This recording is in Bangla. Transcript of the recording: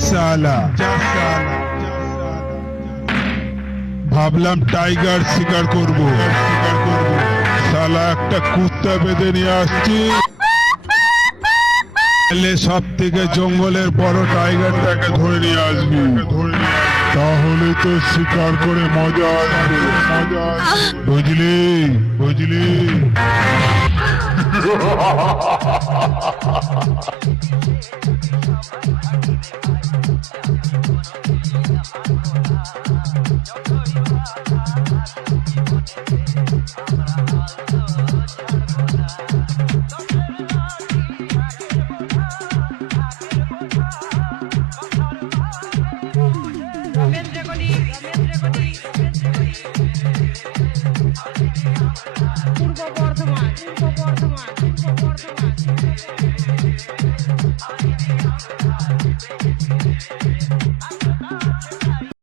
साला ভাবলাম টাইগার শিকার করব শালা একটা কুত্তা বেঁধে নিয়ে আসছি এলে সব থেকে জঙ্গলের বড় টাইগারটাকে ধরে নিয়ে আসবি তাহলে তো শিকার করে মজা আসবে বুঝলি বুঝলি পূর্ব বর্ধমান